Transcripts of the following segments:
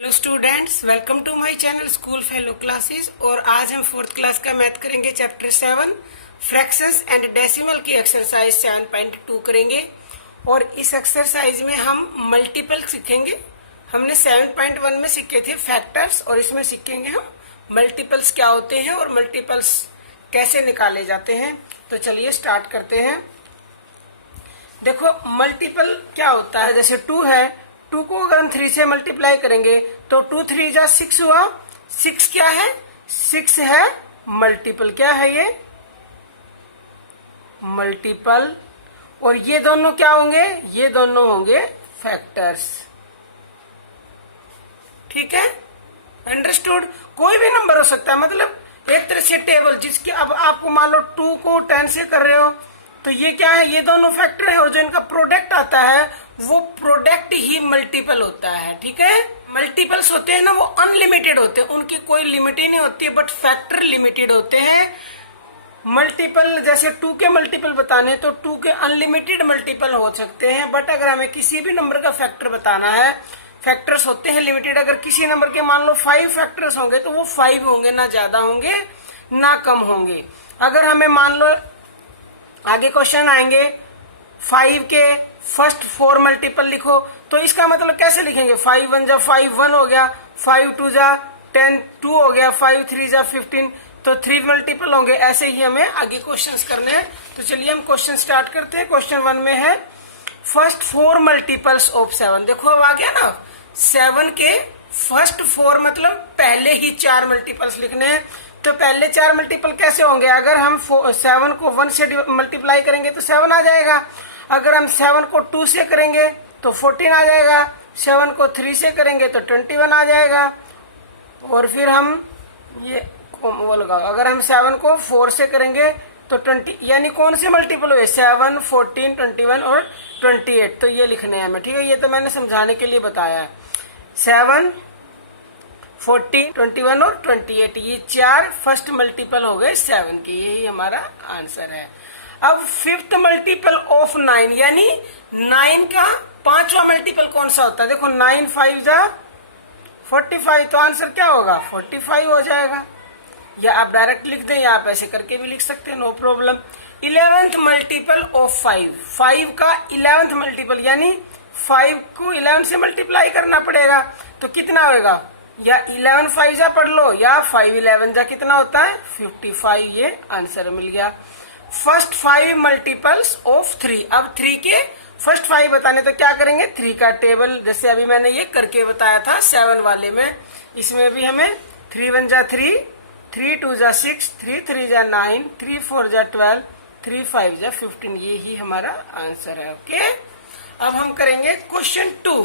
Hello students, welcome to my channel school fellow classes. और आज हम 4th क्लास का मैथ करेंगे। चैप्टर 7 फ्रैक्शंस एंड डेसिमल की एक्सरसाइज 7.2 करेंगे। और इस एक्सरसाइज में हम मल्टीपल सीखेंगे। हमने 7.1 में सीखे थे फैक्टर्स, और इसमें सीखेंगे हम मल्टीपल्स क्या होते हैं और मल्टीपल्स कैसे निकाले जाते हैं। तो चलिए स्टार्ट करते हैं। देखो मल्टीपल क्या होता है, जैसे 2 है, 2 को अगर हम 3 से मल्टीप्लाई करेंगे तो 2 3 जा 6 हुआ। 6 क्या है? 6 है मल्टीपल। क्या है ये? मल्टीपल। और ये दोनों क्या होंगे? ये दोनों होंगे फैक्टर्स। ठीक है, अंडरस्टूड। कोई भी नंबर हो सकता है, मतलब एक तरह से टेबल जिसके अब आपको मान लो 2 को 10 से कर रहे हो तो ये क्या है? ये दोनों फैक्टर है, और जो इनका प्रोडक्ट आता है वो प्रोडक्ट ही मल्टीपल होता है। ठीक है, मल्टीपल्स होते हैं ना, वो अनलिमिटेड होते हैं, उनकी कोई लिमिट ही नहीं होती है, बट फैक्टर लिमिटेड होते हैं। मल्टीपल जैसे 2 के मल्टीपल बताने तो 2 के अनलिमिटेड मल्टीपल हो सकते हैं, बट अगर हमें किसी भी नंबर का फैक्टर बताना है, फैक्टर्स होते हैं लिमिटेड। अगर किसी नंबर के मान लो 5 फैक्टर्स होंगे तो वो 5 होंगे, ना ज्यादा होंगे ना कम होंगे। अगर हमें मान लो आगे क्वेश्चन आएंगे 5 के फर्स्ट 4 मल्टीपल लिखो, तो इसका मतलब कैसे लिखेंगे? 5 1 जा 5 1 हो गया, 5 2 जा 10 2 हो गया, 5 3 जा 15, तो 3 मल्टीपल होंगे। ऐसे ही हमें आगे क्वेश्चंस करने हैं। तो चलिए हम क्वेश्चन स्टार्ट करते हैं। क्वेश्चन 1 में है फर्स्ट 4 मल्टीपल्स ऑफ 7। देखो अब आ गया ना, 7 के फर्स्ट 4 मतलब पहले ही 4 मल्टीपल्स लिखने हैं। तो पहले 4 मल्टीपल कैसे होंगे? अगर हम 7 को 1 से मल्टीप्लाई करेंगे तो 7 आ जाएगा। अगर हम 7 को 2 से करेंगे तो 14 आ जाएगा। 7 को 3 से करेंगे तो 21 आ जाएगा। और फिर हम ये वो लगा, अगर हम 7 को 4 से करेंगे तो 20, यानी कौन से मल्टीपल हुए? 7 14 21 और 28। तो ये लिखने हैं हमें। ठीक है, ये तो मैंने समझाने के लिए बताया है। 7 14 21 और 28, ये 4 फर्स्ट मल्टीपल हो गए 7 के। यही हमारा आंसर है। अब 5th मल्टीपल ऑफ 9, यानी 9 का 5वां मल्टीपल कौन सा होता है? देखो 9 5 जा 45, तो आंसर क्या होगा? 45 हो जाएगा। या आप डायरेक्ट लिख दें, या आप ऐसे करके भी लिख सकते हैं, no problem. 11th multiple of 5, 5 का 11th मल्टीपल, यानी 5 को 11 से मल्टीप्लाई करना पड़ेगा। तो कितना होगा? या 11 5 जा पढ़ लो, या 5 11 जा कितना होता है? 55। ये आंसर मिल गया। First 5 multiples of 3। अब 3 के फर्स्ट 5 बताने तो क्या करेंगे? 3 का टेबल, जैसे अभी मैंने ये करके बताया था 7 वाले में, इसमें भी हमें 3 1 जा 3, 3 2 जा 6, 3 3 जा 9, 3 4 जा 12, 3 5 जा 15। ये ही हमारा आंसर है। ओके, अब हम करेंगे क्वेश्चन 2।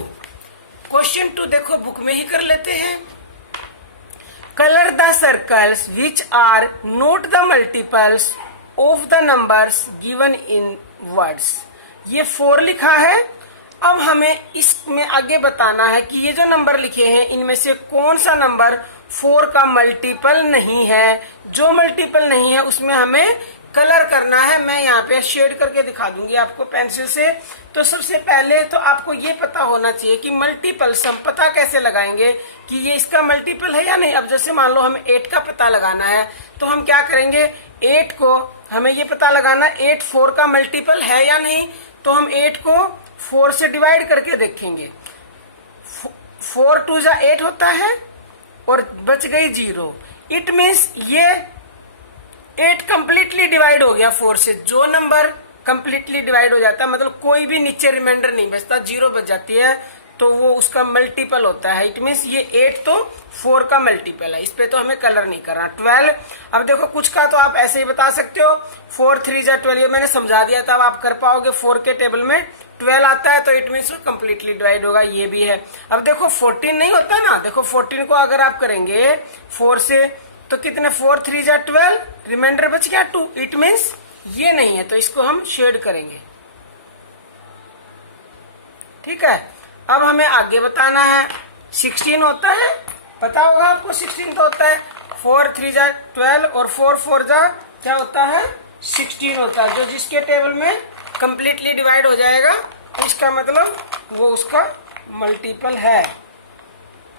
क्वेश्चन 2 देखो बुक में ही कर लेते हैं। Colour the circles which are not the multiples of the numbers given in words. ये 4 लिखा है। अब हमें इसमें आगे बताना है कि ये जो नंबर लिखे हैं इनमें से कौन सा नंबर 4 का मल्टीपल नहीं है। जो मल्टीपल नहीं है उसमें हमें कलर करना है। मैं यहाँ पे शेड करके दिखा दूंगी आपको पेंसिल से। तो सबसे पहले तो आपको ये पता होना चाहिए कि मल्टीपल्स हम पता कैसे लगाएंगे कि ये इसका मल्टीपल है या नहीं। अब जैसे मान लो हमें 8 का पता लगाना है, तो हम क्या करेंगे? 8 को हमें ये पता लगाना 8 4 का मल्टीपल है या नहीं। तो हम 8 को 4 से डिवाइड करके देखेंगे। 4 2 जा 8 होता है और बच गई 0। इट मीन्स ये 8 कंप्लीटली डिवाइड हो गया 4 से। जो नंबर कंप्लीटली डिवाइड हो जाता है, मतलब कोई भी नीचे रिमाइंडर नहीं बचता, 0 बच जाती है, तो वो उसका मल्टीपल होता है। इट मीन्स ये 8 तो 4 का मल्टीपल है। इस पे तो हमें कलर नहीं करना। 12, अब देखो कुछ का तो आप ऐसे ही बता सकते हो, 4 3 जा 12, ये मैंने समझा दिया था, अब आप कर पाओगे। 4 के टेबल में 12 आता है तो इट मीन्स वो कंप्लीटली डिवाइड होगा। ये भी है। अब देखो 14 नहीं होता ना, देखो 14 को अगर आप करेंगे 4 से तो कितने? 4 3 जा 12, रिमाइंडर बच गया 2। इट मीन्स ये नहीं है, तो इसको हम शेड करेंगे। ठीक है, अब हमें आगे बताना है। 16 होता है, पता होगा आपको 16 तो होता है। 4 3 जा 12 और 4 4 जा क्या होता है? 16 होता है। जो जिसके टेबल में कंप्लीटली डिवाइड हो जाएगा, इसका मतलब वो उसका मल्टीपल है।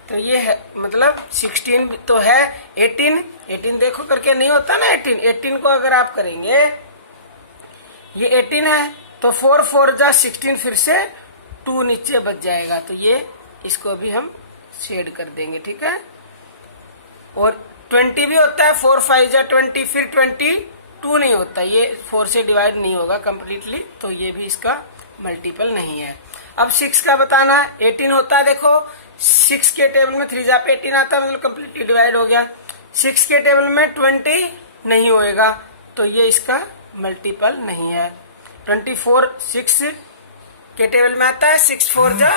तो ये है मतलब 16 तो है 18 देखो करके नहीं होता ना 18 को अगर आप करेंगे ये 18 है तो 4 4 जा 16 फिर से 2 नीचे बच जाएगा तो ये इसको भी हम शेड कर देंगे ठीक है। और 20 भी होता है 4 5 जा 20 फिर 22 नहीं होता ये 4 से डिवाइड नहीं होगा कंप्लीटली तो ये भी इसका मल्टीपल नहीं है। अब 6 का बताना है 18 होता है देखो 6 के टेबल में 3 जा पे 18 आता है मतलब कंप्लीटली डिवाइड हो गया। 6 के टेबल में 20 नहीं होएगा तो ये इसका मल्टीपल नहीं है। 24 6 के टेबल में आता है 6 4 जा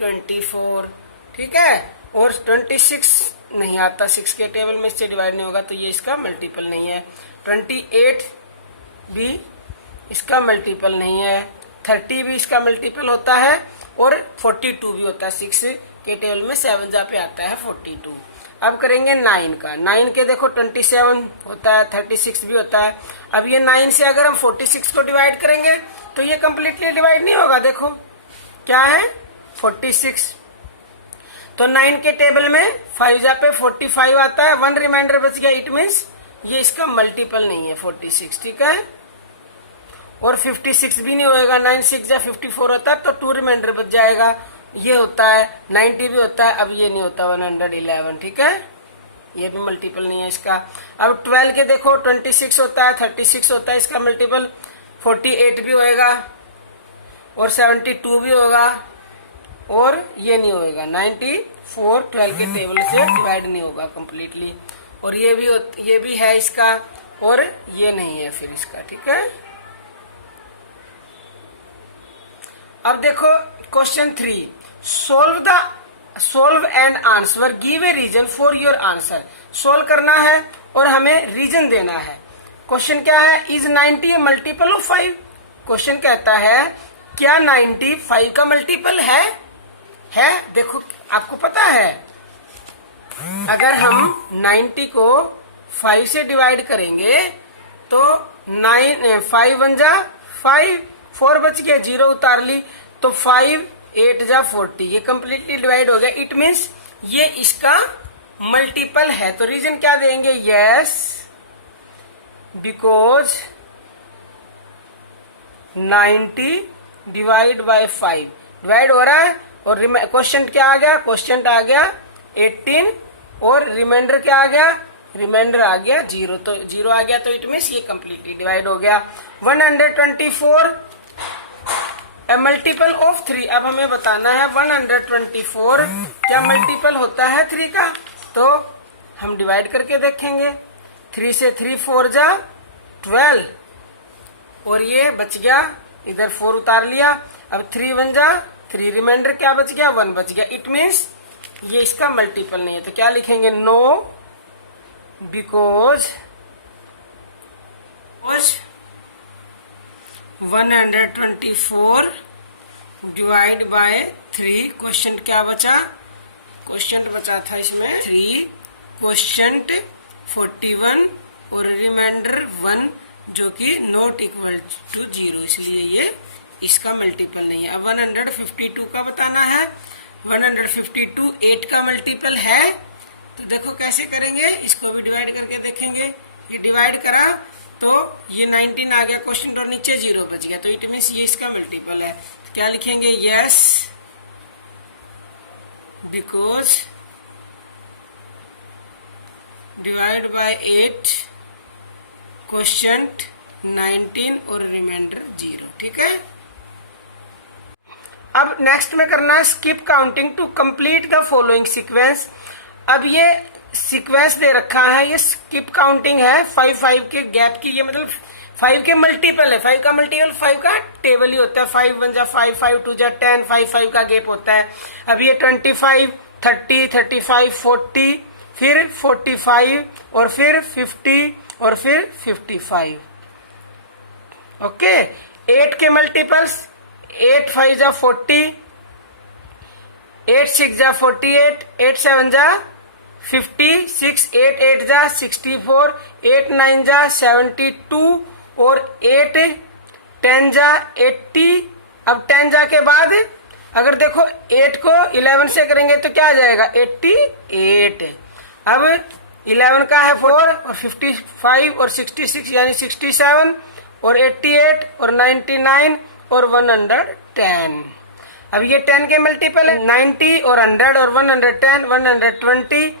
24 ठीक है। और 26 नहीं आता 6 के टेबल में इससे डिवाइड नहीं होगा तो ये इसका मल्टीपल नहीं है। 28 भी इसका मल्टीपल नहीं है। 30 भी इसका मल्टीपल होता है और 42 भी होता है 6 के टेबल में 7 जा पे आता है 42। अब करेंगे 9 का 9 के देखो 27 होता है 36 भी होता है। अब ये 9 से अगर हम 46 को डिवाइड करेंगे तो ये कंप्लीटली डिवाइड नहीं होगा देखो क्या है 46 तो 9 के टेबल में 5 जा पे 45 आता है 1 रिमाइंडर बच गया इट मीन्स ये इसका मल्टीपल नहीं है 46 ठीक है। और 56 भी नहीं होएगा 9 6 जा 54 होता है तो 2 रिमाइंडर बच जाएगा ये होता है 90 भी होता है। अब ये नहीं होता 111 ठीक है ये भी मल्टीपल नहीं है इसका। अब 12 के देखो 26 होता है 36 होता है इसका मल्टीपल 48 भी होएगा और 72 भी होगा और ये नहीं होएगा 94 12 के टेबल से डिवाइड नहीं होगा कंप्लीटली। और ये भी है इसका और ये नहीं है फिर इसका ठीक है। अब देखो question 3 solve and answer give a reason for your answer. Solve करना है और हमें रीजन देना है। क्वेश्चन क्या है इज 90 मल्टीपल ऑफ 5। क्वेश्चन कहता है क्या 90 5 का मल्टीपल है देखो आपको पता है अगर हम 90 को 5 से डिवाइड करेंगे तो 5 1 जा 5 4 बच गया 0 उतार ली तो 5 8 जा 40 ये कंप्लीटली डिवाइड हो गया इट मीन्स ये इसका मल्टीपल है। तो रीजन क्या देंगे yes because 90 divide by 5 divide हो रहा है और क्वेश्चन क्या आ गया क्वेश्चन आ गया 18 और रिमाइंडर क्या आ गया रिमाइंडर आ गया 0 तो 0 आ गया तो इट मीन्स ये कंप्लीटली डिवाइड हो गया। 124 ए मल्टीपल ऑफ 3। अब हमें बताना है 124 क्या मल्टीपल होता है 3 का तो हम डिवाइड करके देखेंगे 3 से 3 4 जा 12 और ये बच गया इधर 4 उतार लिया। अब 3 1 जा 3 रिमाइंडर क्या बच गया 1 बच गया इट मीन्स ये इसका मल्टीपल नहीं है। तो क्या लिखेंगे no because 124 divide by 3 question क्या बचा क्वेश्चन बचा था इसमें 3 क्वेश्चन 41 और रिमाइंडर 1 जो कि नॉट इक्वल टू 0 इसलिए ये इसका मल्टीपल नहीं है। अब 152 का बताना है 152 8 का मल्टीपल है तो देखो कैसे करेंगे इसको भी डिवाइड करके देखेंगे। ये डिवाइड करा तो ये 19 आ गया क्वेश्चन और नीचे 0 बच गया तो इट मीन्स ये इसका मल्टीपल है। तो क्या लिखेंगे yes because divide by 8 question 19 और रिमाइंडर 0 ठीक है। अब नेक्स्ट में करना है skip counting to complete the following sequence. अब ये सीक्वेंस दे रखा है ये स्किप काउंटिंग है 5 5 के गैप की ये मतलब 5 के मल्टीपल है 5 का मल्टीपल 5 का टेबल ही होता है 5 1 जा 5 5 2 जा 10 5 5 का गैप होता है। अब ये 25 30 35 40 फिर 45 और फिर 50 और फिर 55 ओके। 8 के मल्टीपल्स 8 5 जा 40 8 6 जा 48 8 7 जा 50 6 8 8 जा 64 8 9 जा 72 और 8 10 जा 80। अब 10 जा के बाद अगर देखो 8 को 11 से करेंगे तो क्या आ जाएगा 88। अब 11 का है 4 और 55 और 66 यानी 67 और 88 और 99 और 110। अब ये 10 के मल्टीपल है 90 और 100 और 110, 120,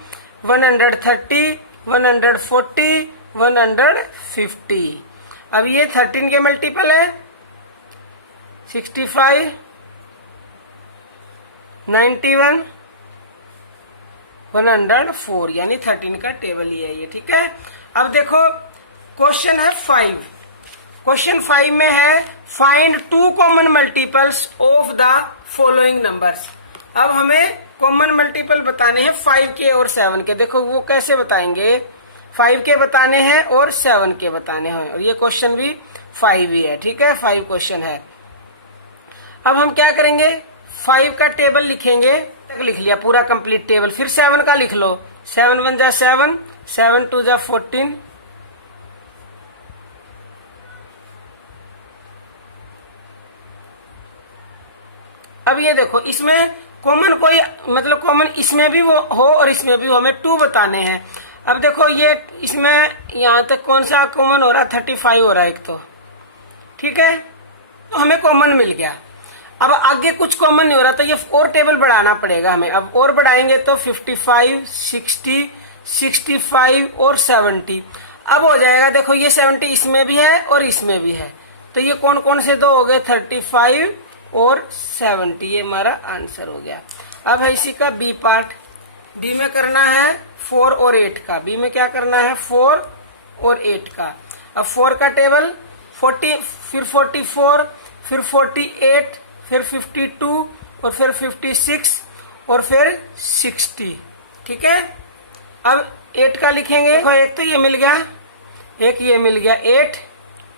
130, 140, 150। अब ये 13 के मल्टीपल है 65, 91, 104 यानी 13 का टेबल ही है ये। ठीक है। अब देखो क्वेश्चन है 5। क्वेश्चन 5 में है find 2 common multiples of the following numbers. अब हमें कॉमन मल्टीपल बताने हैं 5 के और 7 के। देखो वो कैसे बताएंगे, 5 के बताने हैं और 7 के बताने हैं, और ये क्वेश्चन भी 5 ही है। ठीक है, 5 क्वेश्चन है। अब हम क्या करेंगे, 5 का टेबल लिखेंगे, तक लिख लिया पूरा कंप्लीट टेबल। फिर 7 का लिख लो, 7 1 जा 7, 7 2 जा 14, अब ये देखो इसमें कॉमन कोई मतलब कॉमन इसमें भी वो हो और इसमें भी हो, हमें 2 बताने हैं। अब देखो ये इसमें यहाँ तक कौन सा कॉमन हो रहा है, 35 हो रहा है एक तो। ठीक है, तो हमें कॉमन मिल गया। अब आगे कुछ कॉमन नहीं हो रहा तो ये और टेबल बढ़ाना पड़ेगा हमें। अब और बढ़ाएंगे तो 55, 60, 65 और 70। अब हो जाएगा, देखो ये 70 इसमें भी है और इसमें भी है, तो ये कौन कौन से दो हो गए, 35 और 70। ये हमारा आंसर हो गया। अब है इसी का बी पार्ट। बी में करना है 4 और 8 का। बी में क्या करना है, 4 और 8 का। अब 4 का टेबल 40, फिर 44, फिर 48, फिर 52 और फिर 56 और फिर 60। ठीक है। अब 8 का लिखेंगे, देखो एक तो ये मिल गया, एक ये मिल गया, 8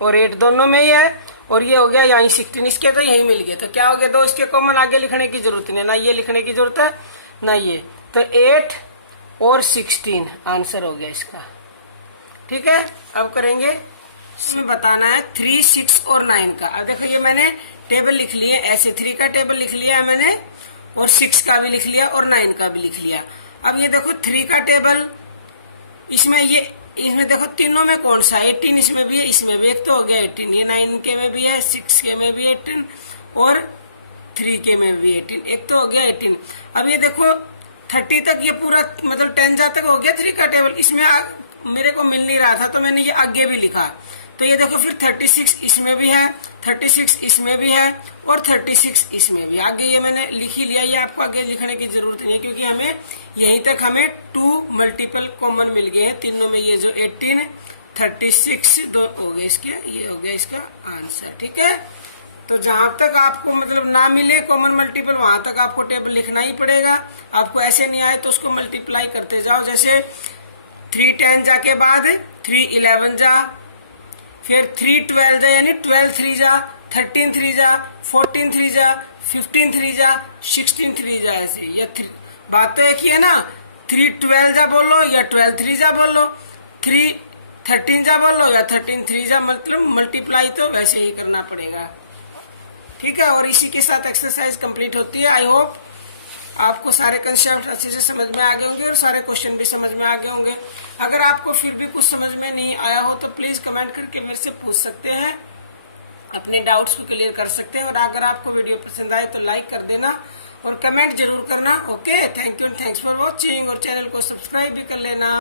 और 8 दोनों में ही है, और ये हो गया यहाँ 16, इसके तो यही मिल गए। तो क्या हो गया, दो इसके कॉमन आगे लिखने की जरूरत नहीं, ना ये लिखने की जरूरत है ना ये, तो 8 और 16 आंसर हो गया इसका। ठीक है। अब करेंगे, इसमें बताना है 3, 6 और 9 का। अब देखो ये मैंने टेबल लिख लिए ऐसे, 3 का टेबल लिख लिया है मैंने, और 6 का भी लिख लिया और 9 का भी लिख लिया। अब ये देखो 3 का टेबल, इसमें देखो तीनों में कौन सा, 18 इसमें भी है, इसमें भी, एक तो हो गया 18, ये 9 के में भी है, 6 के में भी 18 और 3 के में भी 18, एक तो हो गया 18। अब ये देखो 30 तक ये पूरा मतलब 10 जा तक हो गया 3 का टेबल। इसमें मेरे को मिल नहीं रहा था तो मैंने ये आगे भी लिखा, तो ये देखो फिर 36 इसमें भी है, 36 इसमें भी है और 36 इसमें भी। आगे ये मैंने लिख ही लिया, ये आपको आगे लिखने की जरूरत नहीं है क्योंकि हमें यहीं तक हमें 2 मल्टीपल कॉमन मिल गए हैं तीनों में। ये जो 18, 36 दो हो गए इसके, ये हो गया इसका आंसर। ठीक है। तो जहां तक आपको मतलब ना मिले कॉमन मल्टीपल वहां तक आपको टेबल लिखना ही पड़ेगा। आपको ऐसे नहीं आए तो उसको मल्टीप्लाई करते जाओ। जैसे 3 10 जा के बाद 3 11 जा, फिर 3 12 जा यानी 12 3 जा, 13 3 जा, 14 3 जा, 15 3 जा, 16 3 जा। ऐसे या बात तो एक ही है ना, 3 12 जा बोलो या 12 3 जा बोलो, 3 13 जा बोलो या 13 3 जा, मतलब मल्टीप्लाई तो वैसे ही करना पड़ेगा। ठीक है। और इसी के साथ एक्सरसाइज कंप्लीट होती है। आई होप आपको सारे कंसेप्ट अच्छे से समझ में आ गए होंगे और सारे क्वेश्चन भी समझ में आ गए होंगे। अगर आपको फिर भी कुछ समझ में नहीं आया हो तो प्लीज कमेंट करके मेरे से पूछ सकते हैं, अपने डाउट्स को क्लियर कर सकते हैं। और अगर आपको वीडियो पसंद आए तो लाइक कर देना और कमेंट जरूर करना। Okay, thank you, thanks for watching, और चैनल को सब्सक्राइब भी कर लेना।